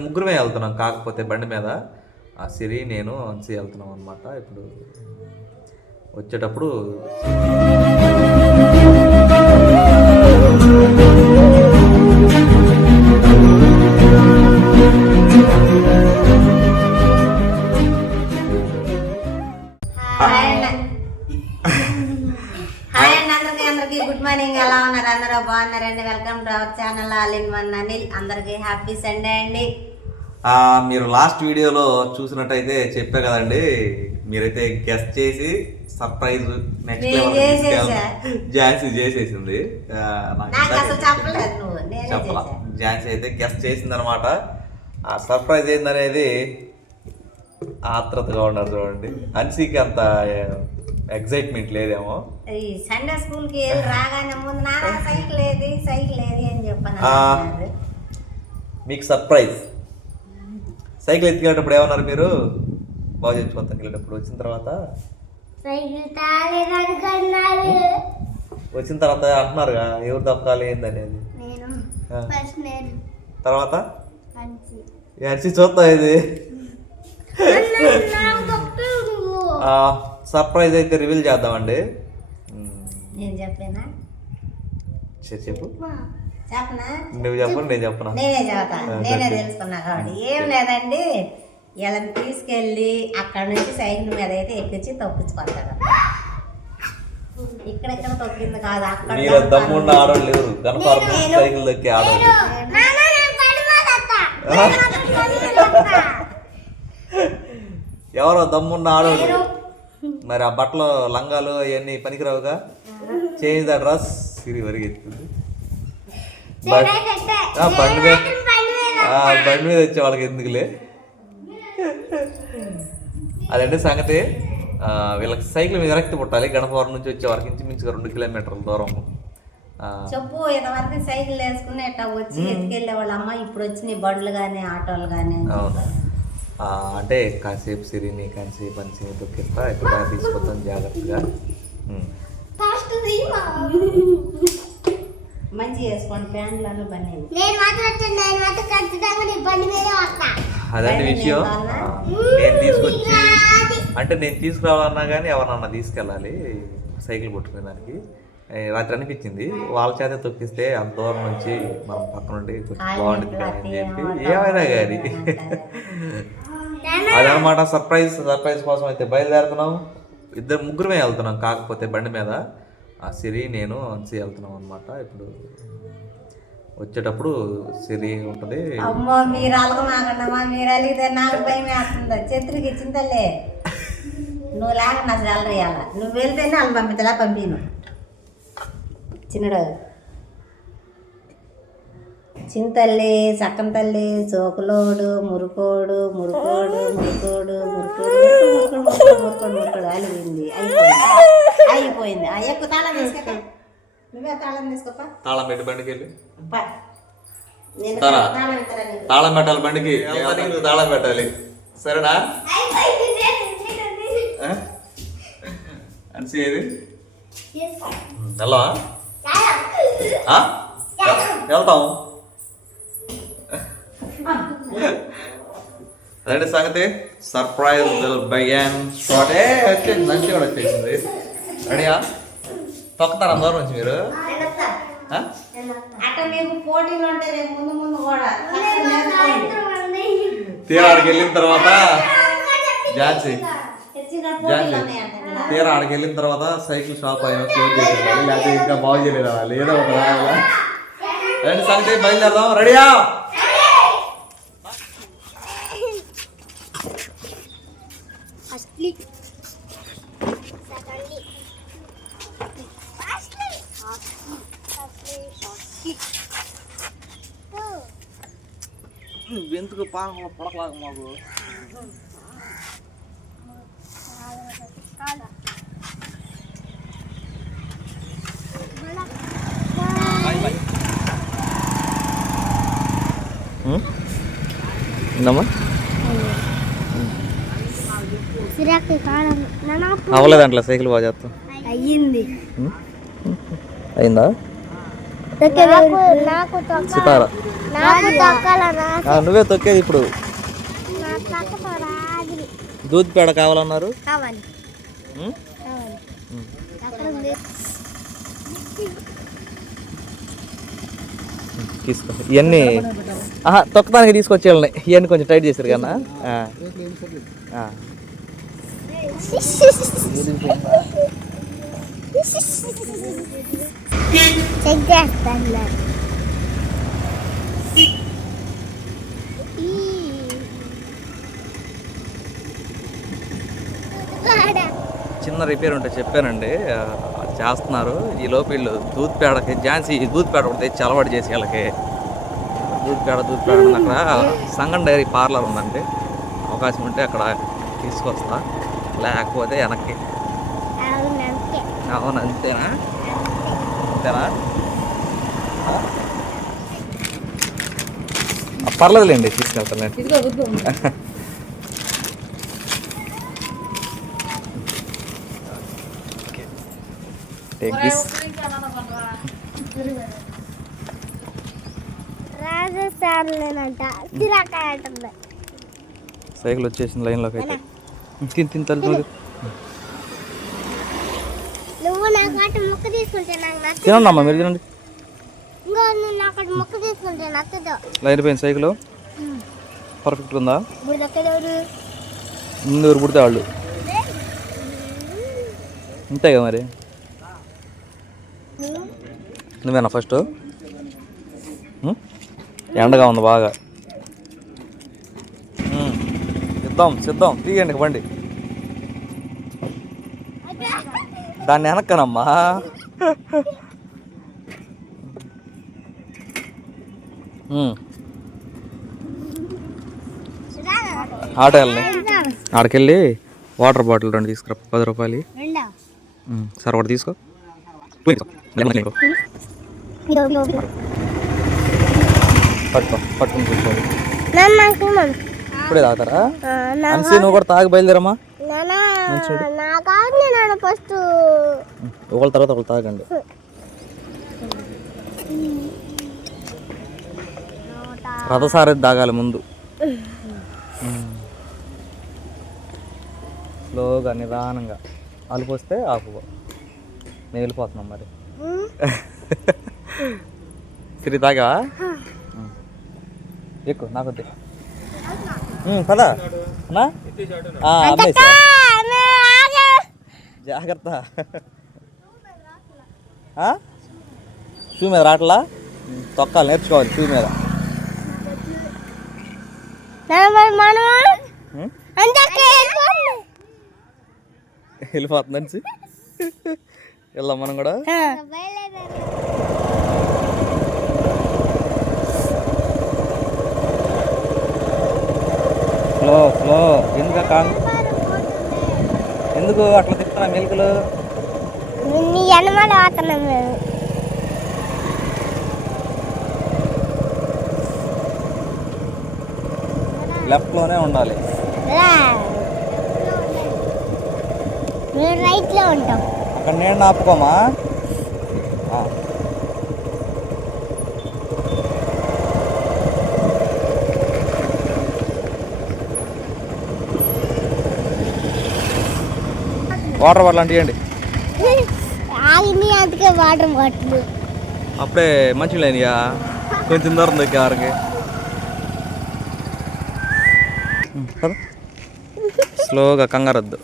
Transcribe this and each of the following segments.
ముగ్గురమే వెళ్తున్నాం, కాకపోతే బండి మీద ఆ సిరి నేను అన్సి వెళ్తున్నాం అనమాట. ఇప్పుడు వచ్చేటప్పుడు గుడ్ మార్నింగ్. ఎలా ఉన్నారు అందరూ? బాగున్నారండి? Welcome to our channel all in one Anil. అందరికి హ్యాపీ సండే అండి. మీరు లాస్ట్ వీడియోలో చూసినట్టయితే చెప్పే కదండి, మీరైతే గెస్ట్ చేసి సర్ప్రైజ్ నెక్స్ట్ ఝాన్సీ చేసేసింది. చెప్పలా, ఝాన్సీ అయితే గెస్ట్ చేసింది అనమాట. ఆ సర్ప్రైజ్ ఏందనేది ఆత్రతగా ఉన్నారు చూడండి. అన్సీకి అంత ఎగ్జైట్మెంట్ లేదేమో. ఈ సండే స్కూల్ కి రాగానే ముందు నాన్న సైకిల్ ఏది అని చెప్పాను. మీకు సర్ప్రైజ్. సైకిల్ ఎత్తుకెళ్ళేటప్పుడు ఏమన్నారు మీరు? బాగా చచ్చిపోతాను వెళ్ళేటప్పుడు. వచ్చిన తర్వాత అంటున్నారుగా ఎవరు తప్పాలి ఏందనేది. తర్వాత అరిచి చూస్తా ఇది సర్ప్రైజ్ అయితే రివీల్ చేద్దామండి. నేను చెప్పేనా? చెప్పు. చెప్పనా? నువ్వు చెప్పు, నేను చెప్పనా? నేనే చెబుతా. నేనే తెలుసుకున్నా కాబట్టి ఏం లేదండి. వీళ్ళని తీసుకెళ్ళి అక్కడ నుంచి సైకిల్ మీద అయితే ఎక్కించి తొక్కించుకొస్తాడు. ఇక్కడెక్కడ తొక్కింది కాదు, అక్కడ దమ్మున్న ఆడవాళ్ళు లేరు. సైకిల్ తొక్కి ఆడవాళ్ళు ఎవరో దమ్మున్న ఆడవాళ్ళు. మరి ఆ బట్టలు లంగాలు అవన్నీ పనికిరావుగా. Change the dress. సిరి వరకు ఎత్తుంది బండి మీద వచ్చే వాళ్ళకి ఎందుకులే. అదంటే సంగతి. వీళ్ళకి సైకిల్ మీద విరక్తి పుట్టాలి. గణపవరం నుంచి వచ్చే వరకు ఇంచుమించుగా 2 కిలోమీటర్ల దూరం. చెప్పు, ఇంతవరకు సైకిల్ వేసుకుని ఎట్లా వచ్చి ఎత్తుకెళ్ళే వాళ్ళ అమ్మ. ఇప్పుడు వచ్చినాయి బండ్లు కానీ ఆటోలు కానీ. అవును, అంటే కాసేపు సిరిని కాసేపు అన్సిని తొక్కిస్తా. ఇక్కడ తీసుకొస్తాం జాగ్రత్తగా. మంచి వేసుకోండి ప్యాంట్లను బండి. అదండి విషయం. నేను తీసుకొచ్చి అంటే నేను తీసుకురావాలన్నా కానీ ఎవరన్నా తీసుకెళ్ళాలి సైకిల్ పట్టుకునే దానికి. రాత్రి అనిపించింది వాళ్ళ చేత తొక్కిస్తే అంత దూరం నుంచి మనం పక్క నుండి కొంచెం బాగుంటుంది కదా అని చెప్పి ఏమైనా కానీ అదనమాట. సర్ప్రైజ్ కోసం అయితే బయలుదేరుతున్నాం. ముగ్గురమే వెళ్తున్నాం, కాకపోతే బండి మీద ఆ సిరి నేను అన్సి వెళ్తున్నాం అనమాట. ఇప్పుడు వచ్చేటప్పుడు సిరి ఉంటుంది. అమ్మో మీరు అలగమాకండమ్మా, మీరు అలిగితే నాకు భయం వేస్తుంది. చెత్రికి చింతలే నువ్వు లేకుండా అసలు వెళ్ళరేయాల. నువ్వు వెళ్తేనే వాళ్ళు పంపించలా పంపిను. చిన్నడు చింతల్లి చక్కన తల్లి చోకులోడు మురుకోడు అలిగింది. అయిపోయింది. ఎక్కువ తాళం తీసుకో. నువ్వే తాళం తీసుకోపా. తాళం పెట్టి బండికి వెళ్ళి తాళం పెట్టాలి బండికి. తాళం పెట్టాలి, సరేనా? అన్సి ఏది వెళ్తాం. అదండి సంగతి. సర్ప్రైజ్ వచ్చేసింది. మంచి కూడా వచ్చేసింది. రెడీయా? తొక్కుతారా దూరం నుంచి మీరు? తీరాడికి వెళ్ళిన తర్వాత ఆడికి వెళ్ళిన తర్వాత సైకిల్ షాప్ అయినా క్లోజ్ చేసేయాలి, లేకపోతే ఇంకా బాగు చేయలేదు వాళ్ళు. ఏదో ఒక రావాలా. రెండు సంగతి బయలుదేరదాం. రెడీయా? నువ్వెందుకు పడకలాగా మాకు అవ్వలేదు అంటలే. సైకిల్ బాగా చేస్తాం. అయ్యింది. అయిందా? సితారా నువ్వే తొక్కేది ఇప్పుడు. దూద్ పేడ కావాలన్నారు. తీసుకో ఇవన్నీ తొక్కడానికి తీసుకొచ్చేయాలని ఇవన్నీ కొంచెం టైట్ చేశారు కన్నా. చిన్న రిపేర్ ఉంటే చెప్పానండి, చేస్తున్నారు. ఈ లోపు వీళ్ళు దూద్ పేడకి ఝాన్సీ దూద్ పేడ కూడా తెచ్చి అలవాటు చేసి వీళ్ళకి దూద్ పేడ అక్కడ సంగం డైరీ పార్లర్ ఉందండి. అవకాశం ఉంటే అక్కడ తీసుకొస్తా, లేకపోతే వెనక్కి. అవును అంతేనా? అంతేనా? పర్లేదులేండి, తీసుకెళ్తాను. Take this. సైకిల్ వచ్చేసింది లైన్లోకి అయితే. తిని తల్లి తినండి అమ్మా, మీరు తినండి. లైన్ అయిపోయింది సైకిల్. పర్ఫెక్ట్గా ఉందా? ముందు ఎవరు పుడితే వాళ్ళు అంతే కదా మరి. నువ్వేనా ఫస్ట్? ఎండగా ఉంది బాగా. సిద్ధం తీయండి బండి. దాన్ని వెనక్కనమ్మా. ఆటో వెళ్ళి ఆడికెళ్ళి వాటర్ బాటిల్ 2 తీసుకురా, 10 రూపాయలు. సరే ఒకటి తీసుకో. పట్టుకుని కూర్చోండి. ఇప్పుడే తాగుతారా? అన్సీ నువ్వు కూడా తాగి బయలుదేరమ్మా. ఒకళ్ళ తర్వాత ఒకళ్ళు తాగండి. రథసారి తాగాలి ముందు. స్లోగా నిదానంగా అలుపొస్తే ఆపు. నేను వెళ్ళిపోతున్నాం మరి. సిరి తాగా ఎక్కువ నాకొద్ది పదా అమ్మేసా. జాగ్రత్త. షూ మీద రాట్లా తొక్కాలి, నేర్చుకోవాలి షూ మీద. వెళ్ళిపోతుందని వెళ్దాం మనం కూడా. స్లో ఎందుకు అట్లా తిప్పుతున్నా మెలుకులు? లెఫ్ట్ లోనే ఉండాలి. రైట్ లో ఉంటాం. అక్కడ నేను ఆపుకోమా. వాటర్ బాటిల్ అంటే ఇవ్వండి. అందుకే వాటర్ బాటిల్ అప్పుడే మంచిగా అయినాయా? కొంచెం దూరం దొక్కి ఆరికి. స్లోగా కంగారద్దు.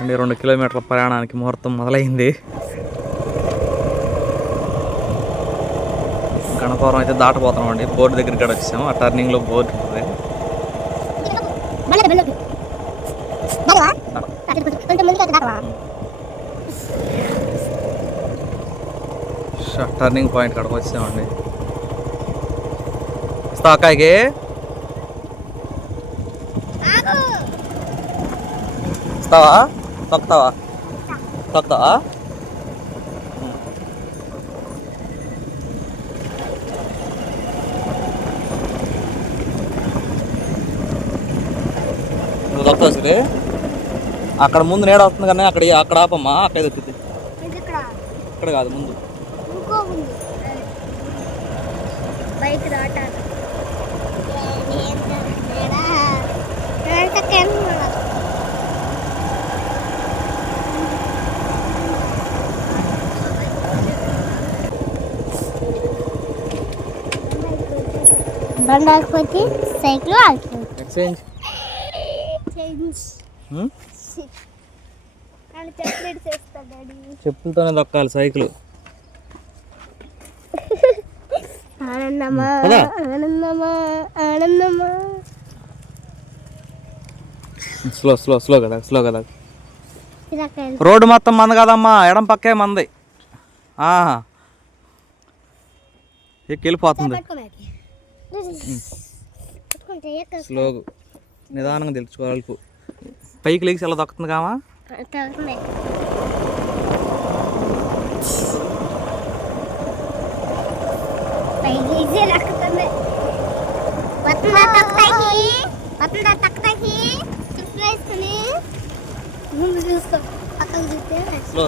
అండి 2 కిలోమీటర్ల ప్రయాణానికి ముహూర్తం మొదలైంది. గణపవరం అయితే దాటపోతున్నాం అండి. బోర్డు దగ్గరికి కూడా వచ్చాము. ఆ టర్నింగ్లో బోర్డు ఉంటుంది. టర్నింగ్ పాయింట్ కాడకు వచ్చామండి. అక్కాయికి ఇస్తావా? తొక్కుతావా? నువ్వు తొక్కుతావు సరే. అక్కడ ముందు నీడ వస్తుంది కానీ అక్కడ ఆపమ్మా. అక్కడ దొక్కుతుంది. అక్కడ కాదు ముందు. ఇంకో ఉంది బైక్ రాటాలి బండి ఆగిపోతే సైకిల్ ఆగిపోతుంది. ఎక్స్చేంజ్ చెప్పులతోనే దొక్కాలి సైకిల్. ఆనందమా ఆనందమా ఆనందమా. స్లో కదా. రోడ్డు మొత్తం మంది కదమ్మా, ఎడం పక్కే మంది. వెళ్ళిపోతుంది. స్లో నిదానంగా తెలుసుకోవాలి. పైకి లేచి ఎలా దొక్కుతుంది కామా.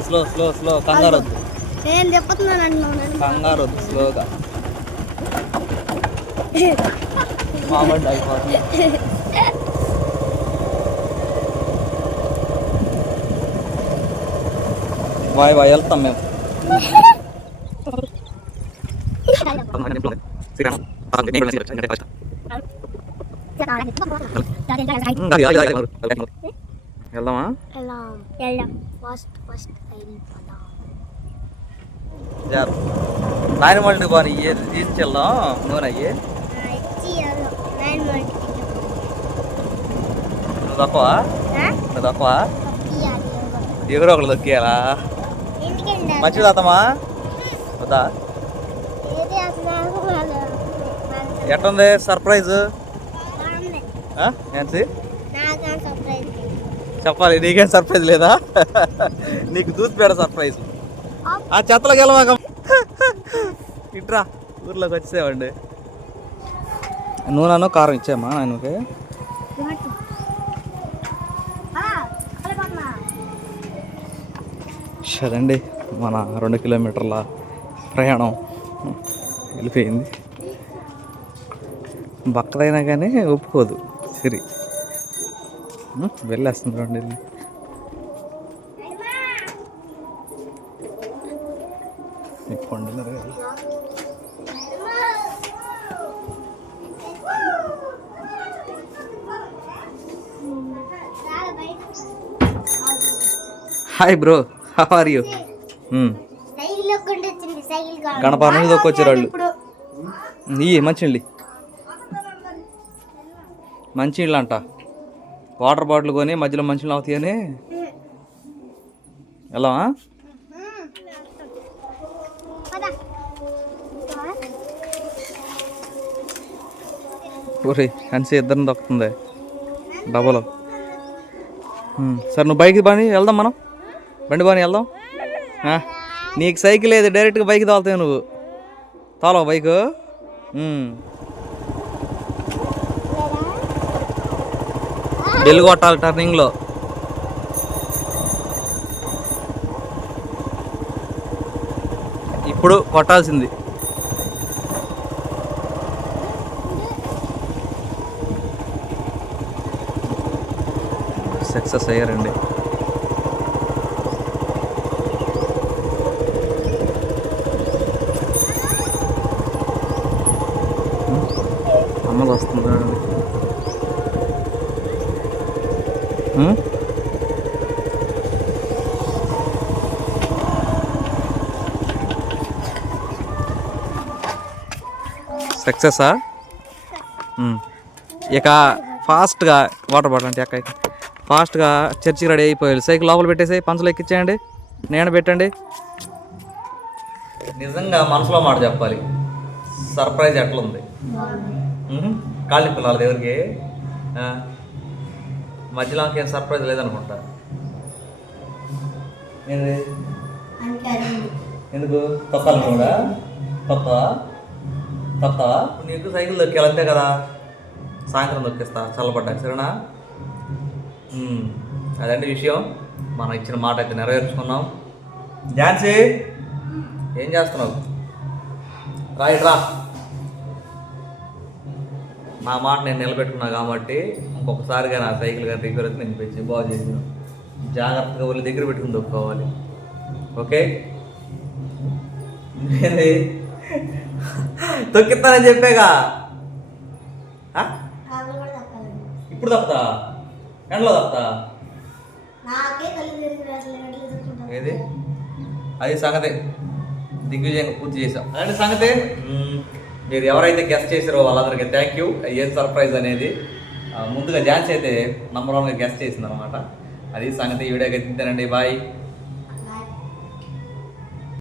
స్లో కంగారు వద్దు. నేను చెప్తున్నాను అంటున్నాను. కంగారు వద్దు, స్లోగా. మామూలు అయిపోతుంది. వాయ్ వెళ్తాం మేము. వెళ్దామా? నాయన వాళ్ళకి బాగా తీసుకెళ్దాం. నూనె అయ్యి నువ్వు తక్కువ ఎవరో ఒకళ్ళు దొక్కియాలా? మంచిది తాతమ్మా వద్దా? ఎట్టుంది సర్ప్రైజ్? చెప్పాలి. నీకేం సర్ప్రైజ్ లేదా? నీకు దూసిపేడ సర్ప్రైజ్. ఆ చెత్తలోకి వెళ్ళమాక. ఇట్రా ఊర్లోకి వచ్చేసేవండి. నూనెను కారం ఇచ్చామా ఆయనకి. అదండి మన 2 కిలోమీటర్ల ప్రయాణం వెళ్ళిపోయింది. బక్కదైనా కానీ ఒప్పుకోదు సిరి. వెళ్ళేస్తుంది రండి. కొండలు hi bro, how are you? గణపా నుంచి దొక్కొచ్చారు వాళ్ళు. ఇయ్యి మంచినీళ్ళు అంట. వాటర్ బాటిల్ కొని మధ్యలో మంచినీళ్ళు అవుతాయని వెళ్ళామా? ఊరి కనిసి ఇద్దరిని దొక్కుతుంది డబ్బులు. సరే నువ్వు బైక్ బాని వెళ్దాం, మనం బండి బాని వెళ్దాం. నీకు సైకిల్ లేదు, డైరెక్ట్గా బైక్ తోలుతావు నువ్వు. తోలవ బైకు. బెల్ కొట్టాలి టర్నింగ్లో. ఇప్పుడు కొట్టాల్సింది. సక్సెస్ అయ్యారండి. అమ్మలు వస్తుందా? సక్సెసా? ఇక ఫాస్ట్గా వాటర్ బాటిల్ అంటే ఎక్క ఫాస్ట్గా చర్చికి రెడీ అయిపోయాలి. సైకిల్ లోపల పెట్టేసి పంచలు ఎక్కించేయండి, నేను పెట్టండి. నిజంగా మనసులో మాట చెప్పాలి, సర్ప్రైజ్ ఎట్లుంది? కాళ్ళి పిల్లలు ఎవరికి మధ్యలో ఏం సర్ప్రైజ్ లేదనుకుంటా. ఎందుకు తొక్కాలి కూడా? తప్ప నీకు సైకిల్ దొక్కాలి అంతే కదా. సాయంత్రం దొక్కిస్తా చల్లబడ్డాక, సరేనా? అదండి విషయం. మనం ఇచ్చిన మాట అయితే నెరవేర్చుకున్నాం. ఝాన్సీ ఏం చేస్తున్నావు? రా. నా మాట నేను నిలబెట్టుకున్నా కాబట్టి ఇంకొకసారిగా నా సైకిల్ కానీ రిపేర్ అయితే నేను పెంచి బాగు చేసిన. జాగ్రత్తగా వాళ్ళ దగ్గర పెట్టుకుని దొక్కుకోవాలి. ఓకే, నేను తొక్కిస్తానని చెప్పాగా. ఇప్పుడు తప్పుతా, ఎండలో తప్పుతా. ఏది అది సంగతి దిగ్విజయంగా పూర్తి చేసాం. అలాంటి సంగతి మీరు ఎవరైతే గెస్ట్ చేసారో వాళ్ళందరికీ థ్యాంక్ యూ. ఏం సర్ప్రైజ్ అనేది ముందుగా ఝాన్సీ అయితే నంబర్ 1గా గెస్ట్ చేసింది అనమాట. అది సంగతి. ఈ వీడియోకి ఎత్తింటానండి. బాయ్.